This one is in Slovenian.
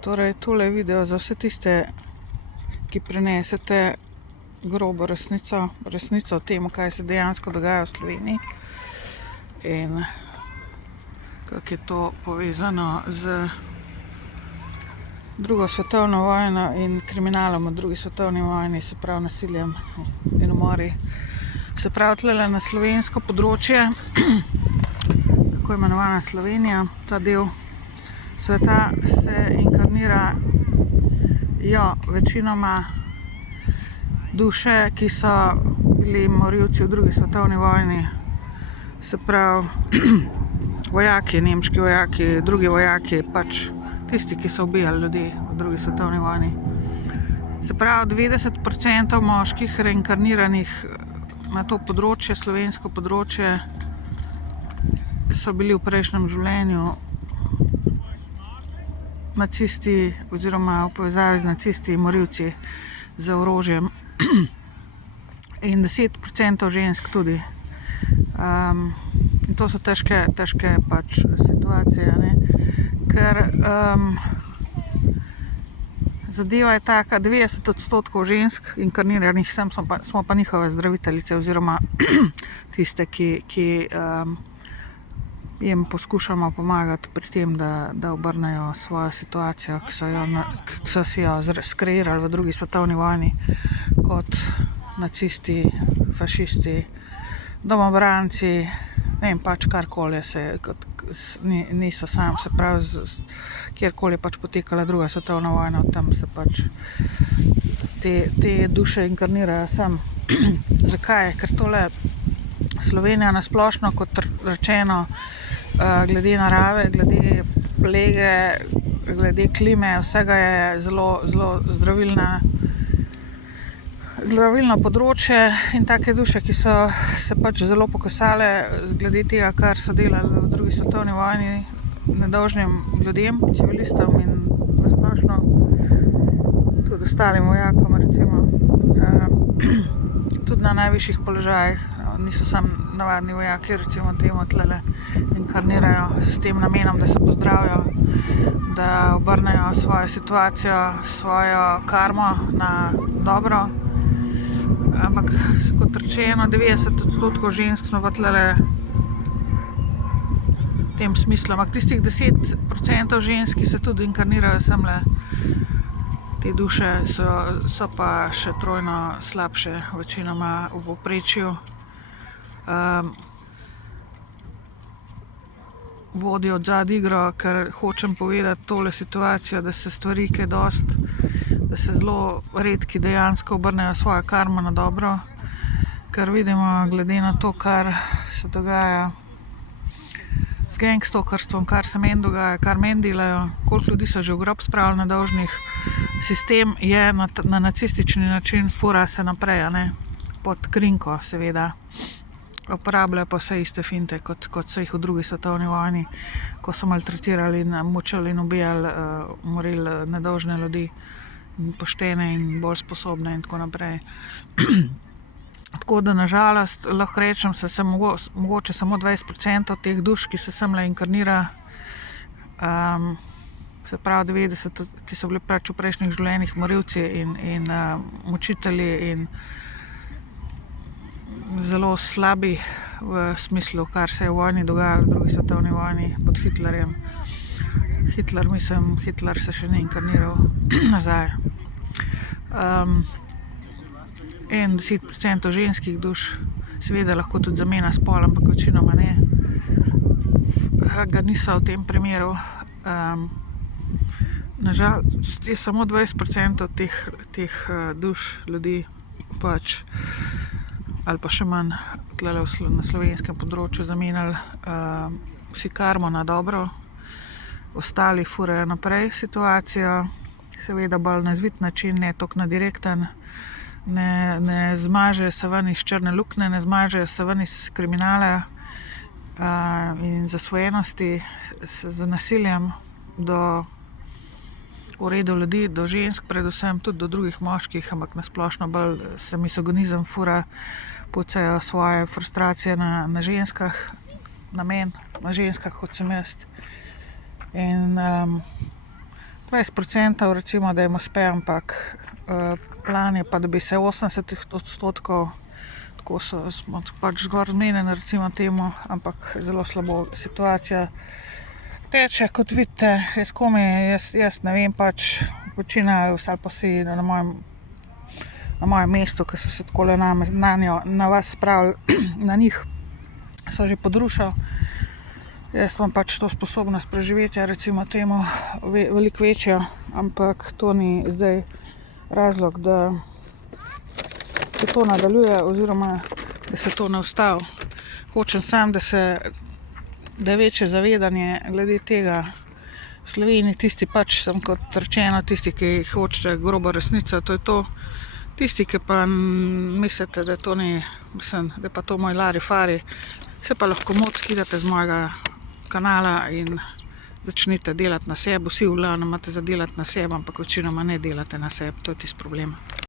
Torej, tole je video za vse tiste, ki prenesete grobo resnico o tem, kaj se dejansko dogaja v Sloveniji in kako je to povezano z drugo svetovno vojno in kriminalom v drugi svetovni vojni, se pravi nasiljem in umori. Se pravi, tlele na slovensko področje, tako imenovana Slovenija, ta del sveta se inkarnira večinoma duše, ki so bili morilci v drugi svetovni vojni, se pravi vojaki, nemški vojaki, drugi vojaki, pač tisti, ki so ubijali ljudi v drugi svetovni vojni. Se pravi, 90% moških reinkarniranih na to področje, slovensko področje, so bili v prejšnjem življenju nacisti oziroma v povezavi z nacisti, morilci z orožjem in 10% žensk tudi. In to so težke pač situacije, ne? Ker zadeva je taka, 90% žensk inkarniranih smo pa njihove zdraviteljice oziroma tiste, ki jim poskušamo pomagati pri tem, da obrnejo svojo situacijo, ki so si jo skreirali v drugi svetovni vojni kot nacisti, fašisti, domobranci, ne vem, pač karkoli niso sami, se pravi, kjerkoli je pač potekala druga svetovna vojna, tam se pač te duše inkarnirajo sam. Zakaj? Ker tole Slovenija na splošno, kot rečeno, glede narave, glede lege, glede klime, vsega je zelo zdravilno področje in take duše, ki so se pač zelo pokasale glede tega, kar so delali v drugi svetovni vojni nedolžnim ljudem, civilistom in na splošno tudi ostalim vojakom, recimo, tudi na najvišjih položajih, niso samo navadni vojaki, recimo temu tlele inkarnirajo s tem namenom, da se pozdravijo, da obrnejo svojo situacijo, svojo karmo na dobro. Ampak kot rečeno, 90% žensk smo pa tlele v tem smislu. Ampak tistih 10% žensk, ki se tudi inkarnirajo semle, te duše so pa še trojno slabše, večinoma v povprečju. Vodijo odzad igro, ker hočem povedati tole situacijo, da se stvari kaj dosti, da se zelo redki dejansko obrnejo svojo karmo na dobro, ker vidimo, glede na to, kar se dogaja z gangstokarstvom, kar se meni dogaja, kar meni delajo, koliko ljudi so že v grob spravili nedolžnih, sistem je na nacistični način, fura se naprej, ne, pod krinko seveda. Uporabljajo pa vse iste finte, kot so jih v drugi svetovni vojni, ko so maltretirali, mučili in ubijali, morili nedolžne ljudi, poštene in bolj sposobne in tako naprej. Tako da na žalost lahko rečem, se mogoče samo 20% teh duš, ki se semle inkarnira, se pravi 90%, ki so bili pač v prejšnjih življenjih morilci in mučitelji in zelo slabi v smislu, kar se je v vojni dogajalo, v drugi svetovni vojni pod Hitlerjem. Hitler se še ni inkarniral nazaj. In 10% ženskih duš, seveda lahko tudi zamenja spol, ampak večinoma ne, ga niso v tem primeru. Nažalost je samo 20% teh duš ljudi pač, ali pa še manj, tlele na slovenskem področju zamenjali si karmo na dobro, ostali furajo naprej situacijo, seveda bolj na zvit način, ne toliko na direkten, ne zmažejo se ven iz črne luknje, ne zmažejo se ven iz kriminala in zasvojenosti z nasiljem do v redu ljudi, do žensk predvsem, tudi do drugih moških, ampak na splošno bolj se misogonizem fura, pucajo svoje frustracije na ženskah, na ženskah, kot sem jaz. In 20% recimo, da jim uspe, ampak plan je pa, da bi se 80%, tako smo pač zgor zmenjeni recimo temu, ampak zelo slabo situacija teče, kot vidite, jaz ne vem, pač večina je ostali pa si na mojem mestu, ki so se takole na vas spravili, na njih so že podrušali. Jaz imam pač to sposobnost preživetja, recimo temu, veliko večjo, ampak to ni zdaj razlog, da se to nadaljuje oziroma da se to ne ustavi. Hočem samo, da je večje zavedanje glede tega v Sloveniji, tisti pač sem kot rečeno, tisti, ki hočete grobo resnico, to je to. Tisti, ki pa mislite, da to ni, mislim, da pa to moj larifari, se pa lahko moc skidate z mojega kanala in začnite delati na sebi. Vsi v glavnem imate za delati na sebi, ampak večinoma ne delate na sebi, to je tisti problem.